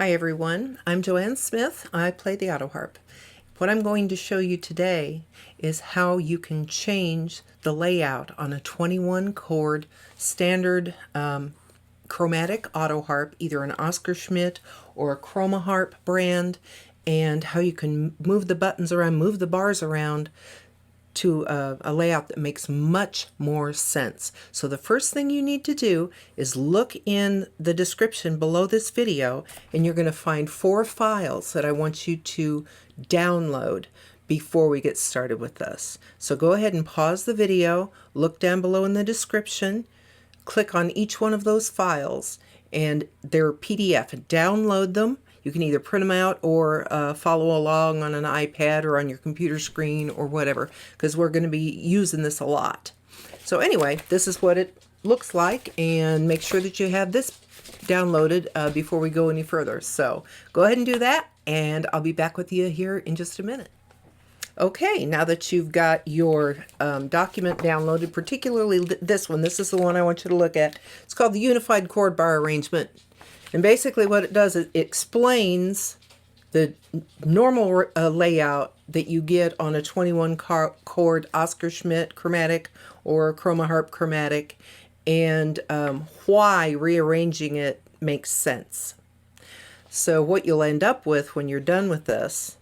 Hi everyone, I'm Joanne Smith. I play the Autoharp. What I'm going to show you today is how you can change the layout on a 21 chord standard chromatic Autoharp, either an Oscar Schmidt or a Chromaharp brand, and how you can move the buttons around, move the bars around to a layout that makes much more sense. So the first thing you need to do is look in the description below this video, and you're going to find 4 files that I want you to download before we get started with this. So go ahead and pause the video, look down below in the description, click on each one of those files, and they're PDF. Download them. You can either print them out or follow along on an iPad or on your computer screen or whatever, because we're going to be using this a lot. So anyway, this is what it looks like, and make sure that you have this downloaded before we go any further. So go ahead and do that, and I'll be back with you here in just a minute. Okay, now that you've got your document downloaded, particularly this one, this is the one I want you to look at. It's called the Unified Chord Bar Arrangement. And basically what it does is it explains the normal layout that you get on a 21 chord Oscar Schmidt chromatic or Chromaharp chromatic, and why rearranging it makes sense. So what you'll end up with when you're done with this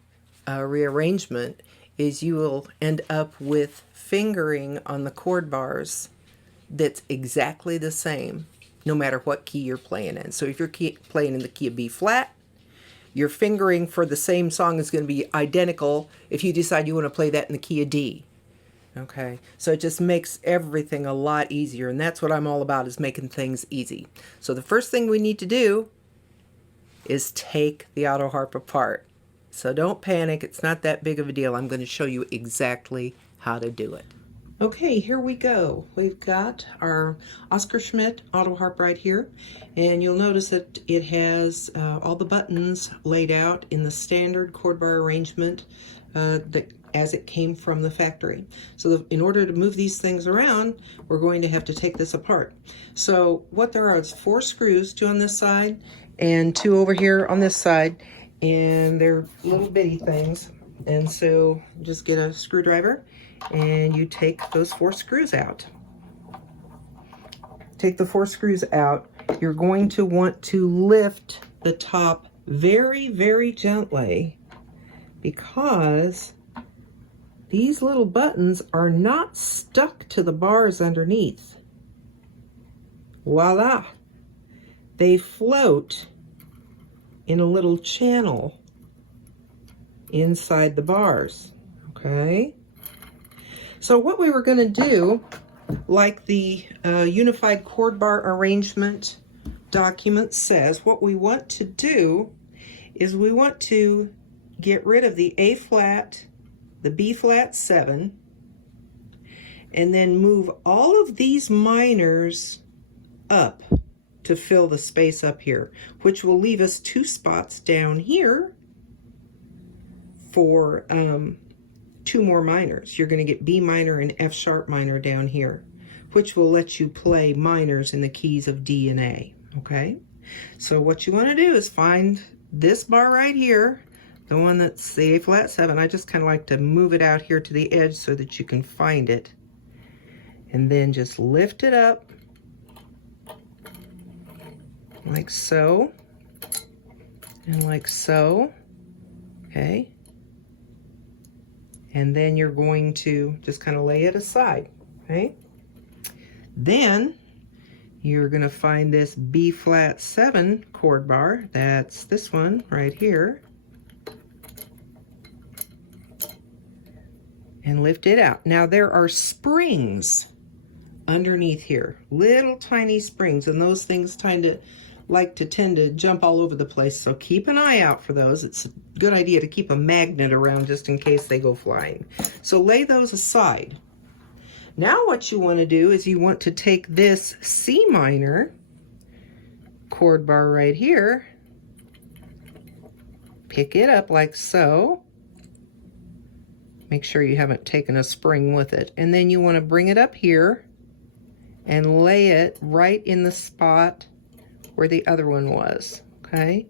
rearrangement is you will end up with fingering on the chord bars that's exactly the same no matter what key you're playing in. So if you're playing in the key of B flat, your fingering for the same song is going to be identical if you decide you want to play that in the key of D. Okay, so it just makes everything a lot easier, and that's what I'm all about, is making things easy. So the first thing we need to do is take the Autoharp apart. So don't panic, it's not that big of a deal. I'm going to show you exactly how to do it. Okay, here we go. We've got our Oscar Schmidt Autoharp right here, and you'll notice that it has all the buttons laid out in the standard chord bar arrangement as it came from the factory. So in order to move these things around, we're going to have to take this apart. So what there are is 4 screws, 2 on this side and 2 over here on this side, and they're little bitty things. And so just get a screwdriver and you take those 4 screws out. Take the 4 screws out. You're going to want to lift the top very, very gently, because these little buttons are not stuck to the bars underneath. Voila! They float in a little channel inside the bars. Okay? So what we were going to do, like the Unified Chord Bar Arrangement document says, what we want to do is we want to get rid of the A flat, the B flat 7, and then move all of these minors up to fill the space up here, which will leave us 2 spots down here for 2 more minors. You're going to get B minor and F sharp minor down here, which will let you play minors in the keys of D and A. Okay, so what you want to do is find this bar right here, the one that's the A flat 7. I just kind of like to move it out here to the edge so that you can find it, and then just lift it up like so and like so. Okay, and then you're going to just kind of lay it aside. Okay, then you're going to find this B flat 7 chord bar, that's this one right here, and lift it out. Now there are springs underneath here, little tiny springs, and those things tend to jump all over the place, so keep an eye out for those. It's a good idea to keep a magnet around just in case they go flying. So lay those aside. Now what you want to do is you want to take this C minor chord bar right here, pick it up like so, make sure you haven't taken a spring with it, and then you want to bring it up here and lay it right in the spot where the other one was. Okay,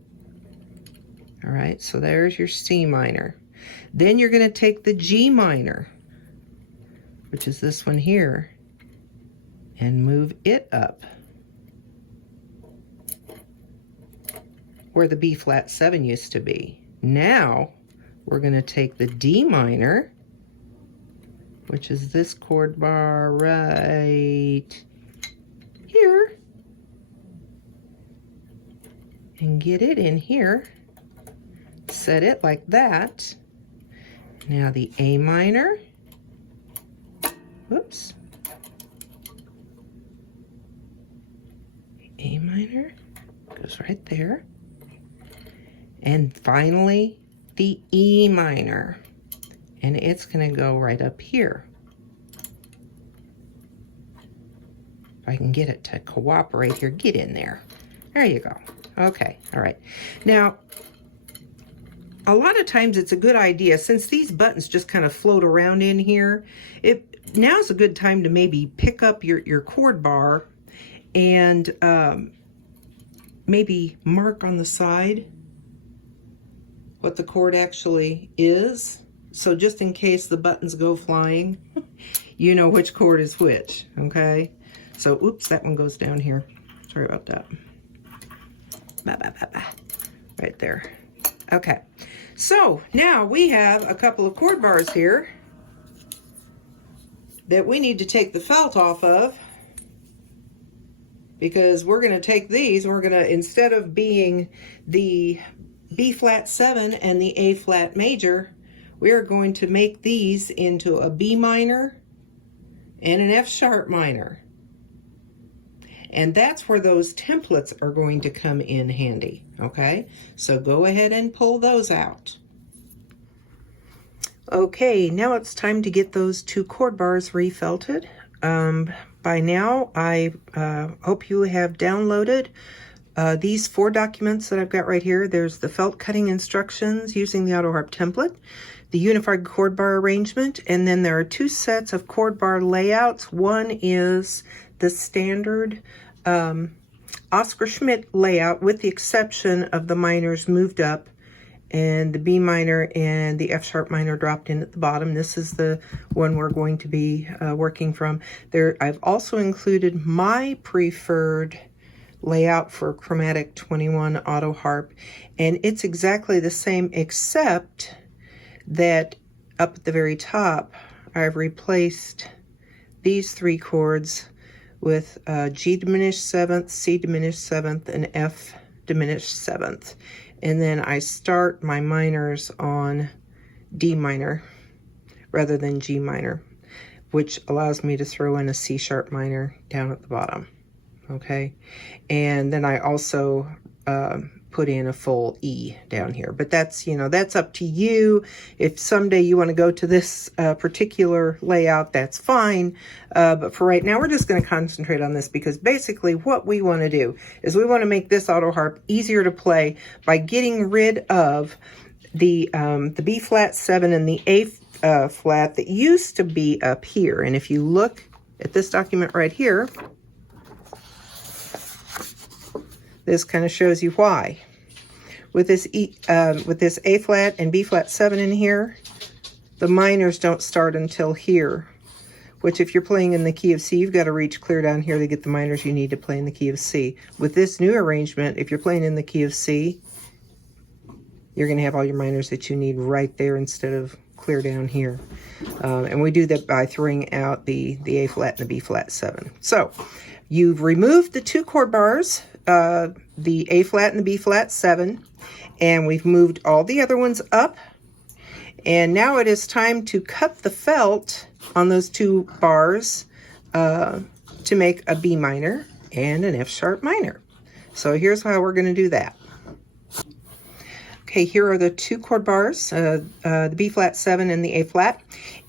All right, so there's your C minor. Then you're going to take the G minor, which is this one here, and move it up where the B flat 7 used to be. Now we're going to take the D minor, which is this chord bar right here, and get it in here. Set it like that. Now the A minor, whoops, A minor goes right there. And finally, the E minor, and it's going to go right up here. If I can get it to cooperate here, get in there. There you go. Okay, all right. Now, a lot of times it's a good idea, since these buttons just kind of float around in here, now's a good time to maybe pick up your chord bar and maybe mark on the side what the chord actually is. So just in case the buttons go flying, you know which chord is which, okay? So, oops, that one goes down here. Sorry about that. Right there. Okay, so now we have a couple of chord bars here that we need to take the felt off of, because we're going to take these, we're going to, instead of being the B flat 7 and the A flat major, we're going to make these into a B minor and an F sharp minor. And that's where those templates are going to come in handy, okay? So go ahead and pull those out. Okay, now it's time to get those two chord bars refelted. By now, I hope you have downloaded these 4 documents that I've got right here. There's the felt cutting instructions using the Autoharp template, the unified chord bar arrangement, and then there are 2 sets of chord bar layouts. One is the standard Oscar Schmidt layout, with the exception of the minors moved up and the B minor and the F sharp minor dropped in at the bottom. This is the one we're going to be working from. There, I've also included my preferred layout for Chromatic 21 Autoharp, and it's exactly the same, except that up at the very top I've replaced these 3 chords with G diminished 7th, C diminished 7th, and F diminished 7th. And then I start my minors on D minor rather than G minor, which allows me to throw in a C sharp minor down at the bottom, okay? And then I also put in a full E down here. But that's, you know, that's up to you. If someday you want to go to this particular layout, that's fine. But for right now, we're just going to concentrate on this, because basically what we want to do is we want to make this Autoharp easier to play by getting rid of the B flat 7 and the A flat that used to be up here. And if you look at this document right here, this kind of shows you why. With this A flat and B flat 7 in here, the minors don't start until here, which if you're playing in the key of C, you've got to reach clear down here to get the minors you need to play in the key of C. With this new arrangement, if you're playing in the key of C, you're going to have all your minors that you need right there instead of clear down here. And we do that by throwing out the A flat and the B flat 7. So you've removed the 2 chord bars, the A flat and the B flat 7, and we've moved all the other ones up. And now it is time to cut the felt on those 2 bars to make a B minor and an F sharp minor. So here's how we're going to do that. Okay, here are the 2 chord bars, the B flat 7 and the A flat,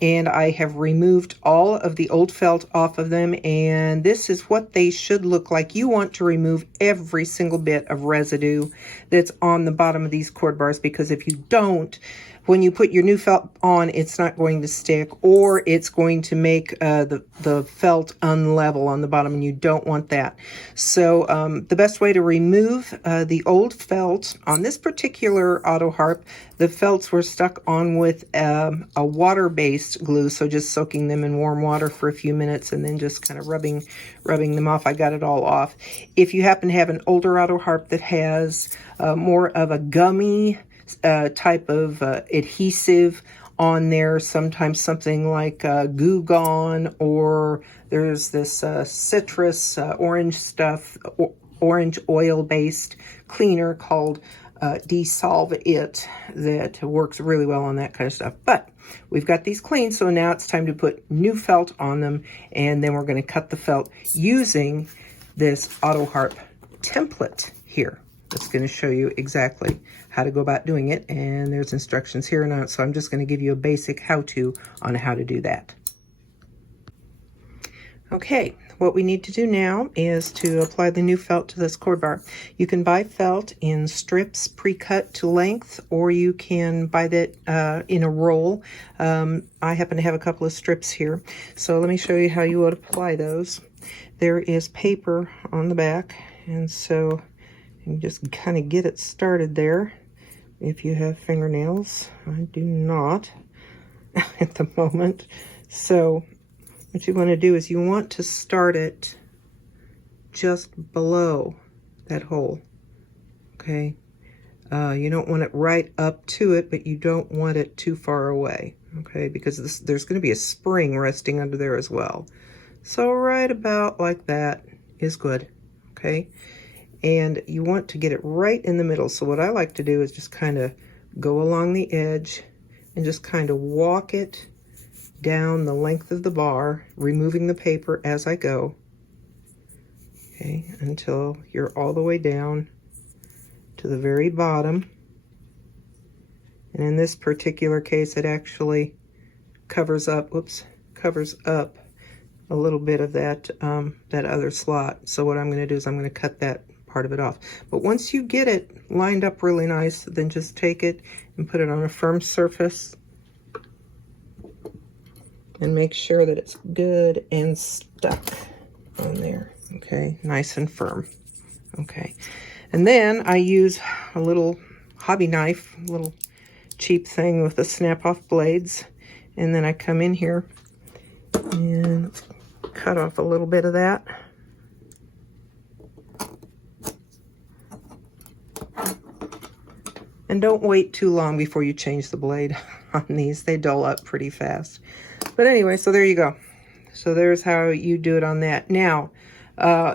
and I have removed all of the old felt off of them, and this is what they should look like. You want to remove every single bit of residue that's on the bottom of these chord bars, because if you don't, when you put your new felt on, it's not going to stick, or it's going to make the felt unlevel on the bottom, and you don't want that. So the best way to remove the old felt on this particular Autoharp, the felts were stuck on with a water-based glue, so just soaking them in warm water for a few minutes and then just kind of rubbing them off. I got it all off. If you happen to have an older Autoharp that has more of a gummy type of adhesive on there, sometimes something like Goo Gone, or there's this citrus orange stuff, orange oil based cleaner called Dissolve It, that works really well on that kind of stuff. But we've got these clean, so now it's time to put new felt on them, and then we're going to cut the felt using this Autoharp template here. It's going to show you exactly how to go about doing it, and there's instructions here and out, so I'm just going to give you a basic how-to on how to do that. Okay, what we need to do now is to apply the new felt to this chord bar. You can buy felt in strips pre-cut to length, or you can buy that in a roll. I happen to have a couple of strips here, so let me show you how you would apply those. There is paper on the back, and so you just kind of get it started there if you have fingernails. I do not at the moment. So what you want to do is you want to start it just below that hole, okay? You don't want it right up to it, but you don't want it too far away, okay? Because there's going to be a spring resting under there as well. So right about like that is good, okay? And you want to get it right in the middle. So what I like to do is just kind of go along the edge and just kind of walk it down the length of the bar, removing the paper as I go, okay, until you're all the way down to the very bottom. And in this particular case, it actually covers up, covers up a little bit of that, that other slot. So what I'm going to do is I'm going to cut that part of it off. But once you get it lined up really nice, then just take it and put it on a firm surface and make sure that it's good and stuck on there, okay, nice and firm, okay. And then I use a little hobby knife, a little cheap thing with the snap-off blades, and then I come in here and cut off a little bit of that. And don't wait too long before you change the blade on these. They dull up pretty fast. But anyway, so there you go. So there's how you do it on that. Now,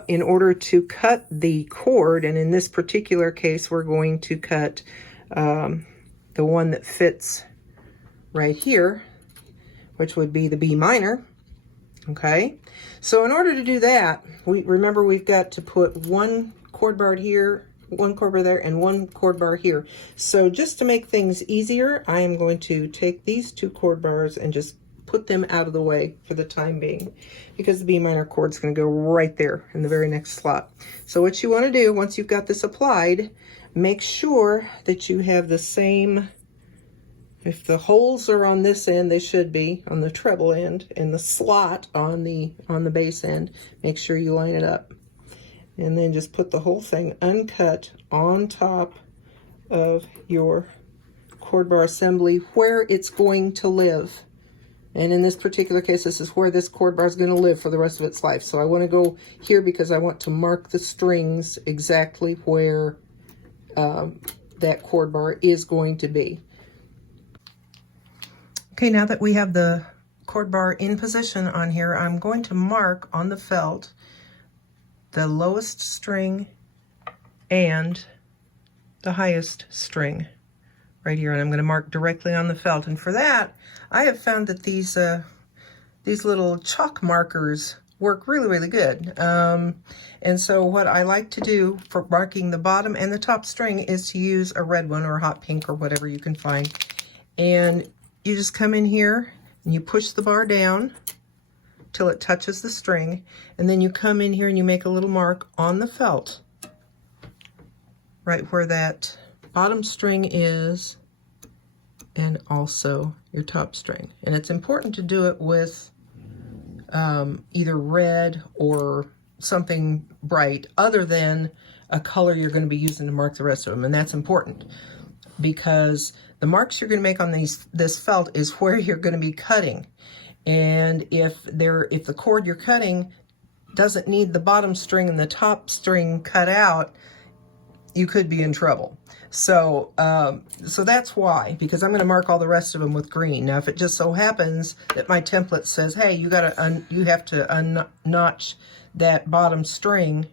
in order to cut the chord, and in this particular case, we're going to cut the one that fits right here, which would be the B minor. Okay, so in order to do that, remember we've got to put one chord bar here, one chord bar there, and one chord bar here. So just to make things easier, I am going to take these two chord bars and just put them out of the way for the time being, because the B minor chord is going to go right there in the very next slot. So what you want to do once you've got this applied, make sure that you have the same, if the holes are on this end, they should be on the treble end, and the slot on the bass end, make sure you line it up. And then just put the whole thing uncut on top of your chord bar assembly where it's going to live. And in this particular case, this is where this chord bar is going to live for the rest of its life. So I want to go here because I want to mark the strings exactly where that chord bar is going to be. Okay, now that we have the chord bar in position on here, I'm going to mark on the felt the lowest string and the highest string right here, and I'm going to mark directly on the felt. And for that, I have found that these little chalk markers work really, really good. And so what I like to do for marking the bottom and the top string is to use a red one or a hot pink or whatever you can find. And you just come in here and you push the bar down till it touches the string, and then you come in here and you make a little mark on the felt right where that bottom string is and also your top string. And it's important to do it with either red or something bright other than a color you're going to be using to mark the rest of them. And that's important because the marks you're going to make on this felt is where you're going to be cutting. And if the cord you're cutting doesn't need the bottom string and the top string cut out, you could be in trouble. So so that's why, because I'm going to mark all the rest of them with green. Now, if it just so happens that my template says, hey, you have to unnotch that bottom string,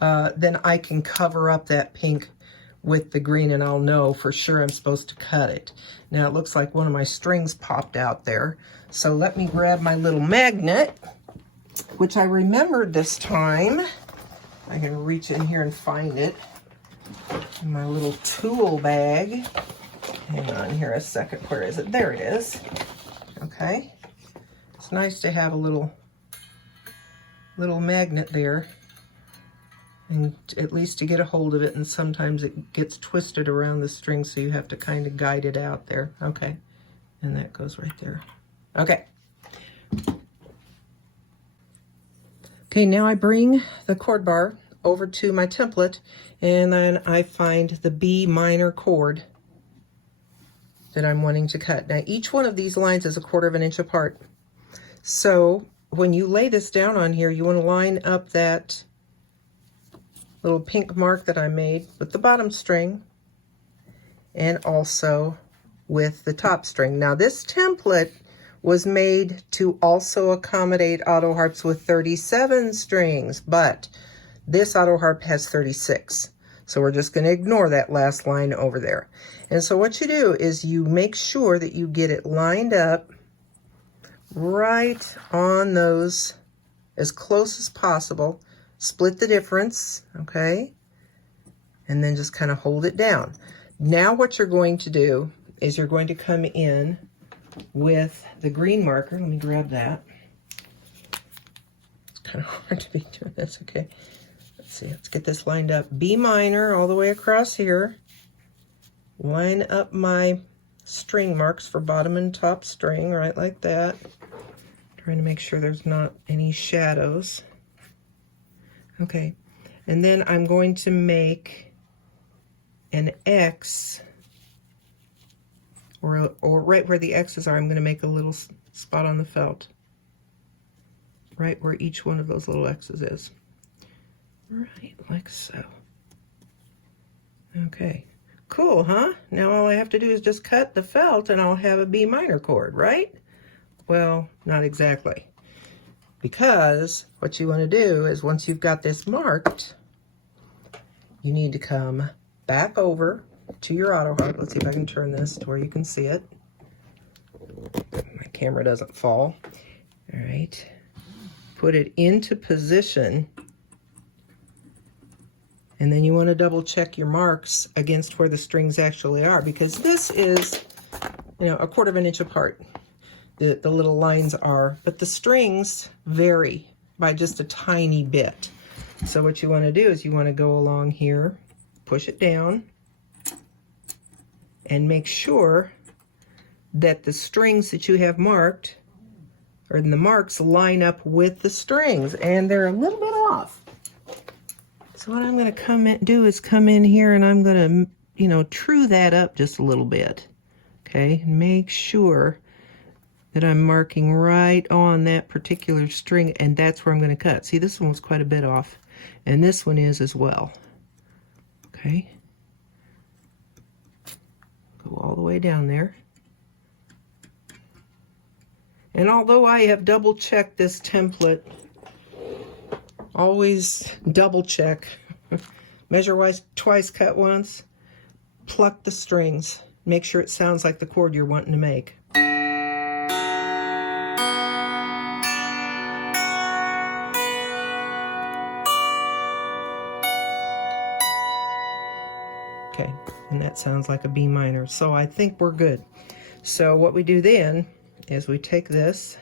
then I can cover up that pink with the green, and I'll know for sure I'm supposed to cut it. Now, it looks like one of my strings popped out there. So let me grab my little magnet, which I remembered this time. I can reach in here and find it in my little tool bag. Hang on here a second. Where is it? There it is. Okay. It's nice to have a little magnet there, and at least to get a hold of it, and sometimes it gets twisted around the string, so you have to kind of guide it out there. Okay. And that goes right there. Okay. Okay, now I bring the chord bar over to my template, and then I find the B minor chord that I'm wanting to cut. Now, each one of these lines is 1/4 of an inch apart. So when you lay this down on here, you want to line up that little pink mark that I made with the bottom string and also with the top string. Now, this template was made to also accommodate Autoharps with 37 strings, but this Autoharp has 36. So we're just going to ignore that last line over there. And so what you do is you make sure that you get it lined up right on those as close as possible. Split the difference, okay? And then just kind of hold it down. Now what you're going to do is you're going to come in with the green marker. Let me grab that. It's kind of hard to be doing this, okay? Let's see, let's get this lined up. B minor all the way across here. Line up my string marks for bottom and top string, right like that. Trying to make sure there's not any shadows. Okay, and then I'm going to make an X, or right where the X's are, I'm going to make a little spot on the felt. Right where each one of those little X's is. Right, like so. Okay, cool, huh? Now all I have to do is just cut the felt and I'll have a B minor chord, right? Well, not exactly. Because what you want to do is once you've got this marked, you need to come back over to your Autoharp. Let's see if I can turn this to where you can see it. My camera doesn't fall. All right. Put it into position. And then you want to double check your marks against where the strings actually are, because this is, 1/4 of an inch apart. The little lines are, but the strings vary by just a tiny bit. So what you want to do is you want to go along here, push it down, and make sure that the strings that you have marked, or the marks, line up with the strings, and they're a little bit off. So what I'm going to do is come in here and I'm going to, true that up just a little bit. Okay, and make sure that I'm marking right on that particular string, and that's where I'm going to cut. See, this one was quite a bit off, and this one is as well. Okay. Go all the way down there. And although I have double checked this template, always double check. Measure twice, cut once. Pluck the strings. Make sure it sounds like the chord you're wanting to make. Okay, and that sounds like a B minor. So I think we're good. So what we do then is we take this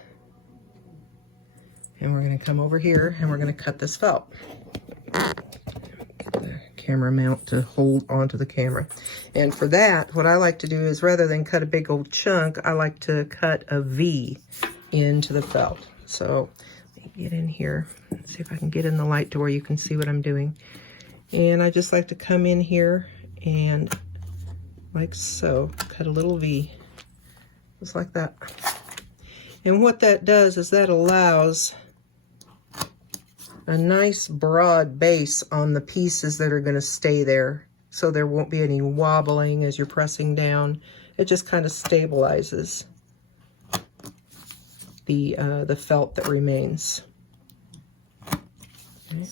and we're going to come over here and we're going to cut this felt. Get the camera mount to hold onto the camera. And for that, what I like to do is rather than cut a big old chunk, I like to cut a V into the felt. So let me get in here, let's see if I can get in the light to where you can see what I'm doing. And I just like to come in here and like so, cut a little V, just like that. And what that does is that allows a nice broad base on the pieces that are going to stay there, so there won't be any wobbling as you're pressing down. It just kind of stabilizes the felt that remains. Okay.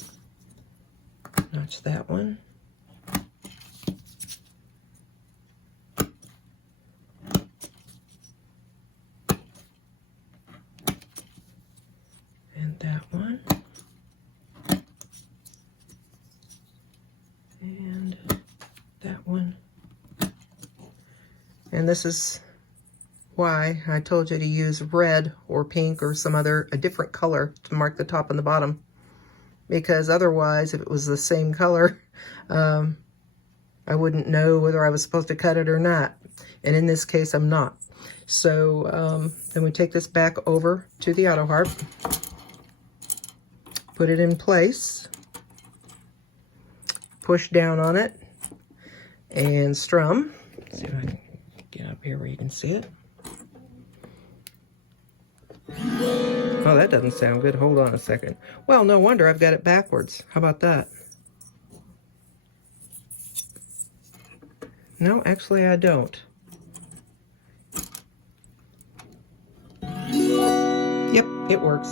Notch that one. And that one. And that one. And this is why I told you to use red or pink or a different color to mark the top and the bottom. Because otherwise, if it was the same color, I wouldn't know whether I was supposed to cut it or not. And in this case, I'm not. So then we take this back over to the Autoharp, put it in place, push down on it, and strum. Let's see if I can get up here where you can see it. Oh, that doesn't sound good. Hold on a second. Well, no wonder I've got it backwards. How about that? No, actually I don't. Yep, it works.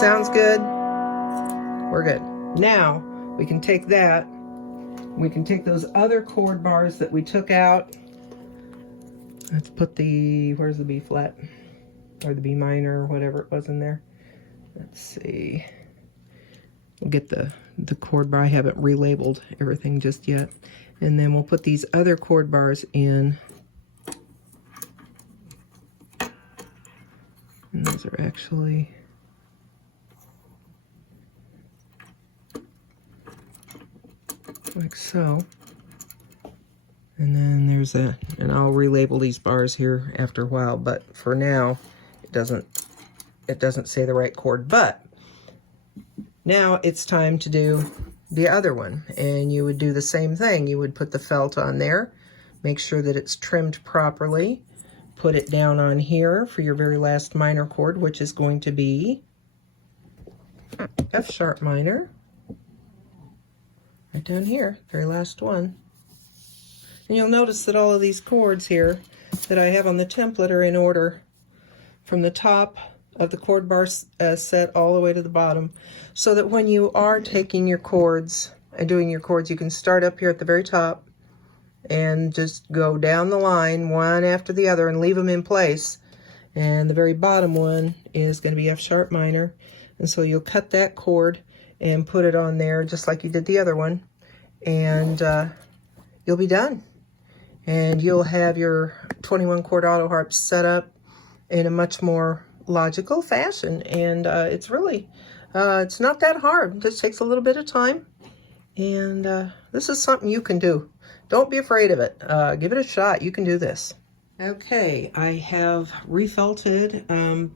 Sounds good. We're good. Now we can take that. We can take those other chord bars that we took out. Let's put where's the B flat? Or the B minor, or whatever it was in there. Let's see. We'll get the chord bar. I haven't relabeled everything just yet. And then we'll put these other chord bars in. And those are actually... like so. And then there's and I'll relabel these bars here after a while, but for now it doesn't say the right chord. But now it's time to do the other one, and you would do the same thing. You would put the felt on there, make sure that it's trimmed properly, put it down on here for your very last minor chord, which is going to be F sharp minor. Right down here, very last one. And you'll notice that all of these chords here that I have on the template are in order from the top of the chord bar set all the way to the bottom, so that when you are taking your chords and doing your chords, you can start up here at the very top and just go down the line one after the other and leave them in place. And the very bottom one is going to be F sharp minor, and so you'll cut that chord and put it on there just like you did the other one, and you'll be done. And you'll have your 21 chord auto harp set up in a much more logical fashion. And it's really, it's not that hard. It just takes a little bit of time. And this is something you can do. Don't be afraid of it. Give it a shot. You can do this. Okay, I have refelted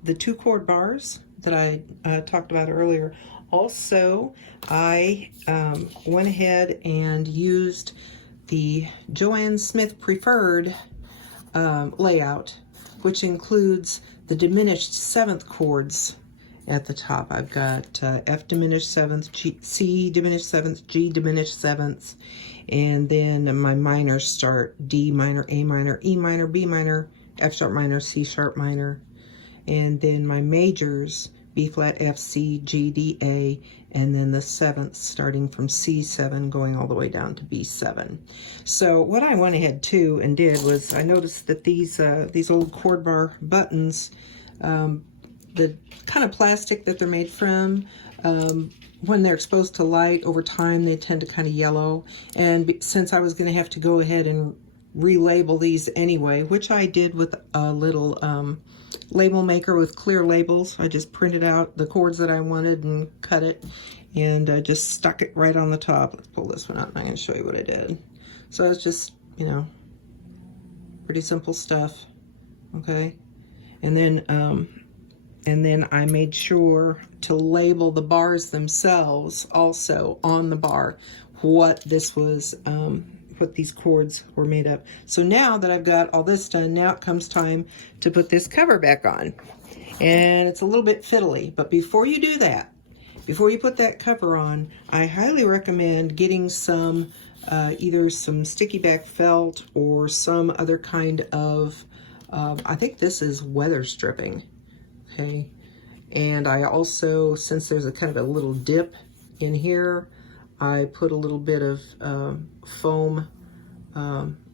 the 2 chord bars that I talked about earlier. Also, I went ahead and used the Joanne Smith Preferred layout, which includes the diminished 7th chords at the top. I've got F diminished 7th, C diminished 7th, G diminished 7th, and then my minors start D minor, A minor, E minor, B minor, F sharp minor, C sharp minor, and then my majors B flat, F, C, G, D, A, and then the 7th starting from C7 going all the way down to B7. So what I went ahead too and did was I noticed that these old chord bar buttons, the kind of plastic that they're made from, when they're exposed to light over time, they tend to kind of yellow. And since I was going to have to go ahead and relabel these anyway, which I did with a little label maker with clear labels. I just printed out the chords that I wanted and cut it, and just stuck it right on the top. Let's pull this one out and I'm going to show you what I did. So it's just, you know, pretty simple stuff, okay? And then I made sure to label the bars themselves also on the bar what this was, what these chords were made of. So now that I've got all this done, now it comes time to put this cover back on. And it's a little bit fiddly, but before you do that, before you put that cover on, I highly recommend getting some, either some sticky back felt or some other kind of, I think this is weather stripping, okay? And I also, since there's a kind of a little dip in here, I put a little bit of foam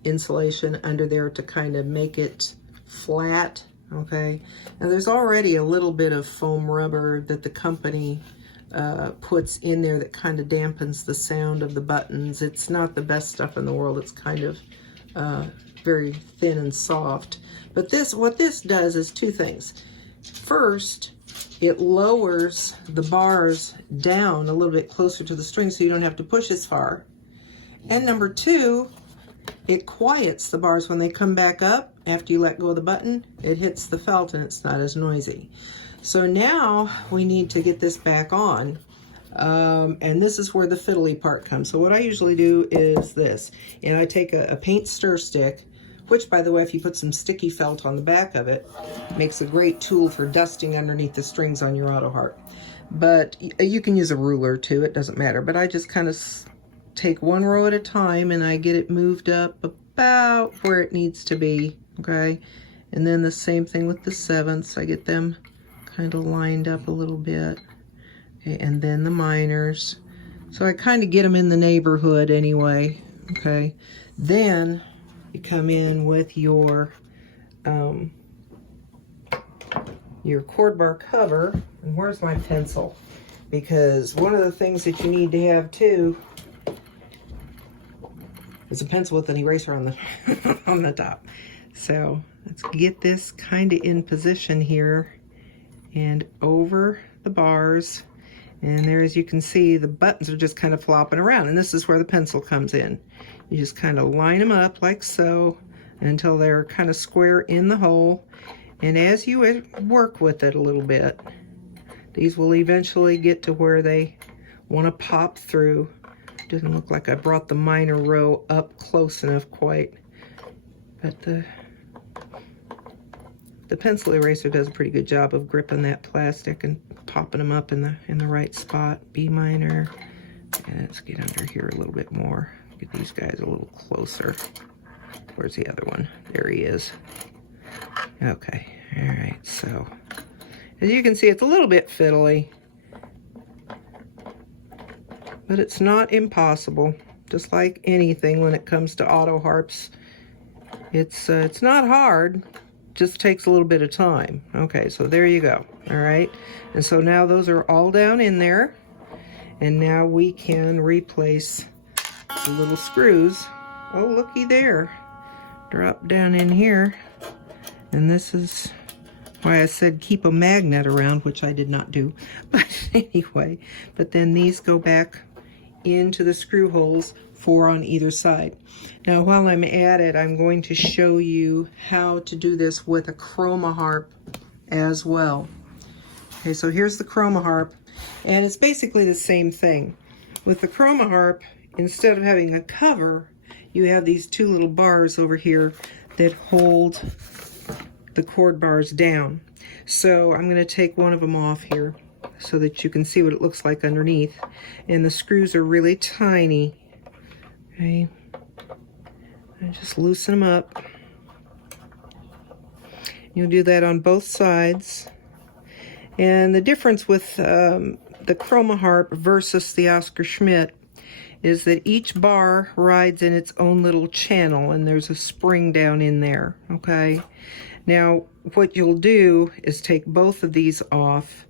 insulation under there to kind of make it flat, okay? Now there's already a little bit of foam rubber that the company puts in there that kind of dampens the sound of the buttons. It's not the best stuff in the world. It's kind of very thin and soft. But this, what this does is two things. First, it lowers the bars down a little bit closer to the string so you don't have to push as far. And number two, it quiets the bars when they come back up. After you let go of the button, it hits the felt and it's not as noisy. So now we need to get this back on. And this is where the fiddly part comes. So what I usually do is this, and I take a paint stir stick, which, by the way, if you put some sticky felt on the back of it, makes a great tool for dusting underneath the strings on your Autoharp. But you can use a ruler too, it doesn't matter. But I just kind of take one row at a time and I get it moved up about where it needs to be, okay? And then the same thing with the sevenths. I get them kind of lined up a little bit. Okay, and then the minors. So I kind of get them in the neighborhood anyway, okay? Then you come in with your chord bar cover. And where's my pencil? Because one of the things that you need to have too is a pencil with an eraser on the on the top. So let's get this kind of in position here and over the bars. And there, as you can see, the buttons are just kind of flopping around, and this is where the pencil comes in. You just kind of line them up like so until they're kind of square in the hole. And as you work with it a little bit, these will eventually get to where they want to pop through. Doesn't look like I brought the minor row up close enough quite, but the pencil eraser does a pretty good job of gripping that plastic and popping them up in the right spot. B minor. And let's get under here a little bit more. Get these guys a little closer. Where's the other one? There he is. Okay, all right, so as you can see, it's a little bit fiddly, but it's not impossible. Just like anything when it comes to Autoharps, it's not hard, just takes a little bit of time. Okay, so there you go. All right, and so now those are all down in there, and now we can replace the little screws. Oh, looky there, drop down in here. And this is why I said keep a magnet around, which I did not do. But anyway, but then these go back into the screw holes, 4 on either side. Now while I'm at it, I'm going to show you how to do this with a Chromaharp as well. Okay, so here's the Chromaharp, and it's basically the same thing. With the Chromaharp, instead of having a cover, you have these 2 little bars over here that hold the chord bars down. So I'm going to take one of them off here so that you can see what it looks like underneath. And the screws are really tiny. Okay, I just loosen them up. You'll do that on both sides. And the difference with the Chromaharp versus the Oscar Schmidt is that each bar rides in its own little channel, and there's a spring down in there, okay? Now, what you'll do is take both of these off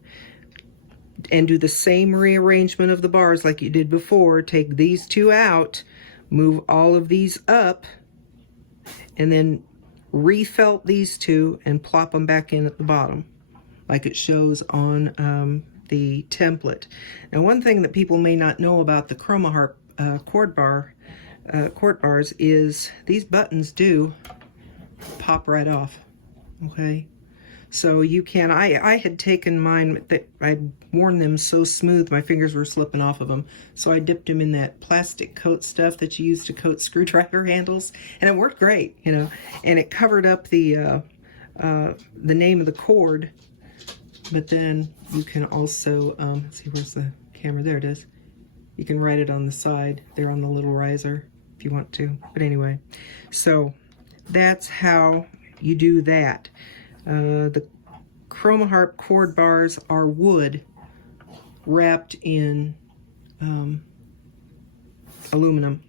and do the same rearrangement of the bars like you did before. Take these 2 out, move all of these up, and then refelt these two and plop them back in at the bottom, like it shows on the template. Now, one thing that people may not know about the Chromaharp chord bars is these buttons do pop right off. Okay, so you can, I had taken mine, that I'd worn them so smooth my fingers were slipping off of them, so I dipped them in that plastic coat stuff that you use to coat screwdriver handles, and it worked great, you know, and it covered up the name of the chord. But then you can also, let's see, where's the camera? There it is. You can write it on the side there on the little riser if you want to. But anyway, so that's how you do that. The Chromaharp chord bars are wood wrapped in aluminum.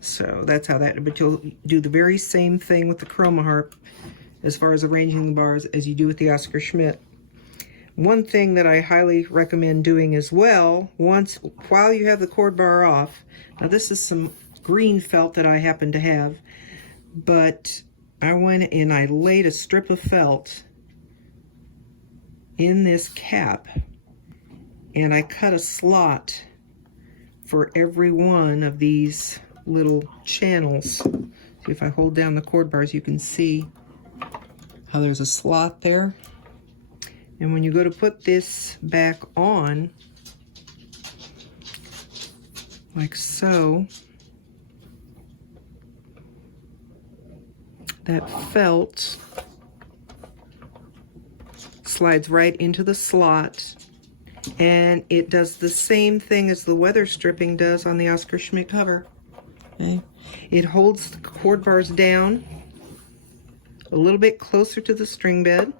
So that's how that, but you'll do the very same thing with the Chromaharp as far as arranging the bars as you do with the Oscar Schmidt. One thing that I highly recommend doing as well, while you have the chord bar off, now this is some green felt that I happen to have, but I went and I laid a strip of felt in this cap, and I cut a slot for every one of these little channels. See, if I hold down the chord bars, you can see how there's a slot there. And when you go to put this back on, like so, that felt slides right into the slot, and it does the same thing as the weather stripping does on the Oscar Schmidt cover. Okay? It holds the chord bars down a little bit closer to the string bed,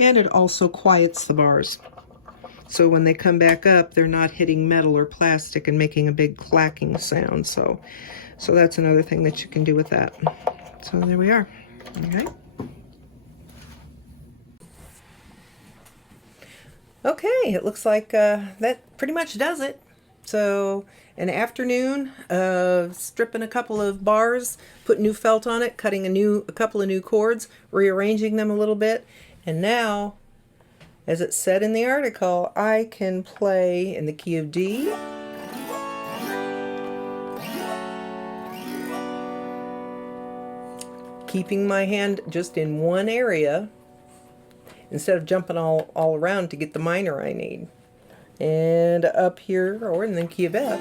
and it also quiets the bars. So when they come back up, they're not hitting metal or plastic and making a big clacking sound. So that's another thing that you can do with that. So there we are. Okay. Okay, it looks like that pretty much does it. So an afternoon of stripping a couple of bars, putting new felt on it, cutting a couple of new chords, rearranging them a little bit, and now, as it said in the article, I can play in the key of D, keeping my hand just in one area instead of jumping all around to get the minor I need. And up here, or in the key of F.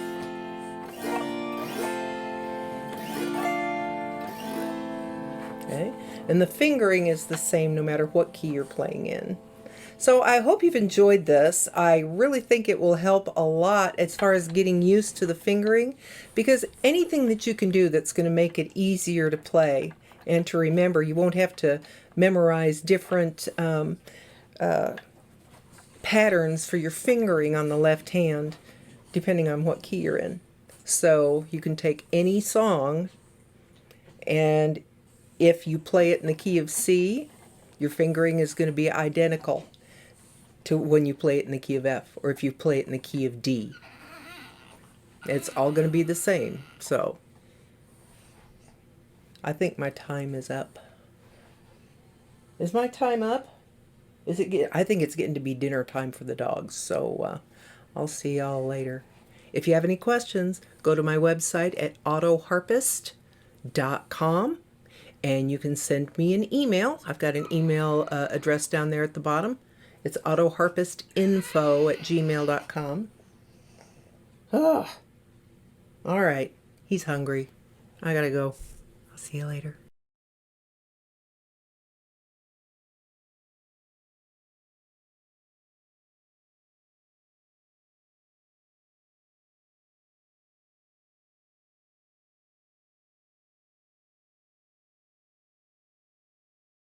Okay, and the fingering is the same no matter what key you're playing in. So I hope you've enjoyed this. I really think it will help a lot as far as getting used to the fingering, because anything that you can do that's going to make it easier to play and to remember, you won't have to memorize different patterns for your fingering on the left hand depending on what key you're in. So you can take any song, and if you play it in the key of C, your fingering is going to be identical to when you play it in the key of F, or if you play it in the key of D. It's all going to be the same. So I think my time is up. Is my time up? Is it? I think it's getting to be dinner time for the dogs, so I'll see y'all later. If you have any questions, go to my website at autoharpist.com, and you can send me an email. I've got an email address down there at the bottom. It's autoharpistinfo@gmail.com. Oh, all right. He's hungry. I gotta go. I'll see you later.